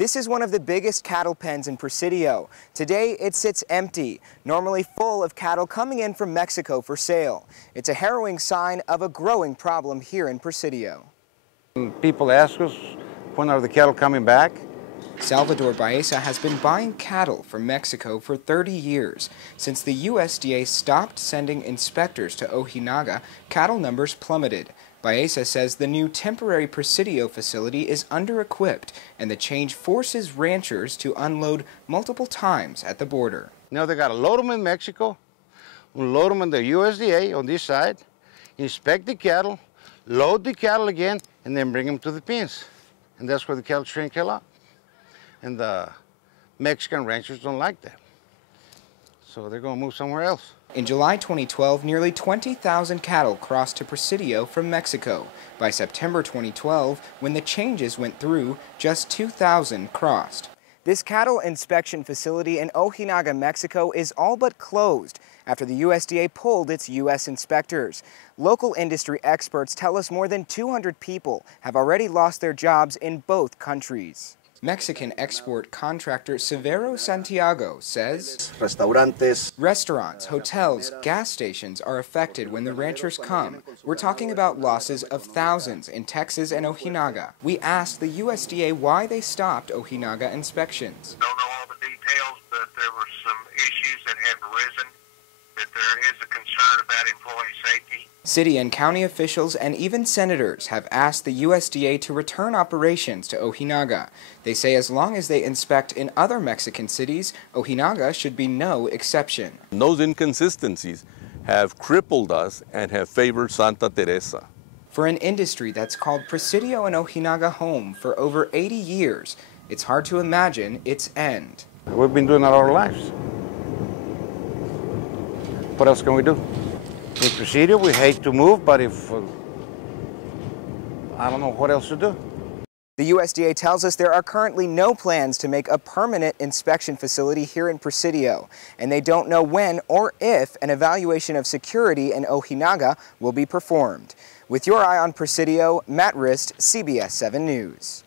This is one of the biggest cattle pens in Presidio. Today, it sits empty, normally full of cattle coming in from Mexico for sale. It's a harrowing sign of a growing problem here in Presidio. People ask us, when are the cattle coming back? Salvador Baeza has been buying cattle from Mexico for 30 years. Since the USDA stopped sending inspectors to Ojinaga, cattle numbers plummeted. Baeza says the new temporary Presidio facility is under-equipped, and the change forces ranchers to unload multiple times at the border. Now they got to load them in Mexico, unload them in the USDA on this side, inspect the cattle, load the cattle again, and then bring them to the pens. And that's where the cattle train kill out. And the Mexican ranchers don't like that. So they're going to move somewhere else. In July 2012, nearly 20,000 cattle crossed to Presidio from Mexico. By September 2012, when the changes went through, just 2,000 crossed. This cattle inspection facility in Ojinaga, Mexico is all but closed after the USDA pulled its U.S. inspectors. Local industry experts tell us more than 200 people have already lost their jobs in both countries. Mexican export contractor Severo Santiago says restaurants, hotels, gas stations are affected when the ranchers come. We're talking about losses of thousands in Texas and Ojinaga. We asked the USDA why they stopped Ojinaga inspections. Don't know all the details, but there were some issues that had arisen, that there is a concern about employee safety. City and county officials and even senators have asked the USDA to return operations to Ojinaga. They say as long as they inspect in other Mexican cities, Ojinaga should be no exception. Those inconsistencies have crippled us and have favored Santa Teresa. For an industry that's called Presidio and Ojinaga home for over 80 years, it's hard to imagine its end. We've been doing that all our lives. What else can we do? With Presidio, we hate to move, but if, I don't know what else to do. The USDA tells us there are currently no plans to make a permanent inspection facility here in Presidio, and they don't know when or if an evaluation of security in Ojinaga will be performed. With your eye on Presidio, Matt Rist, CBS 7 News.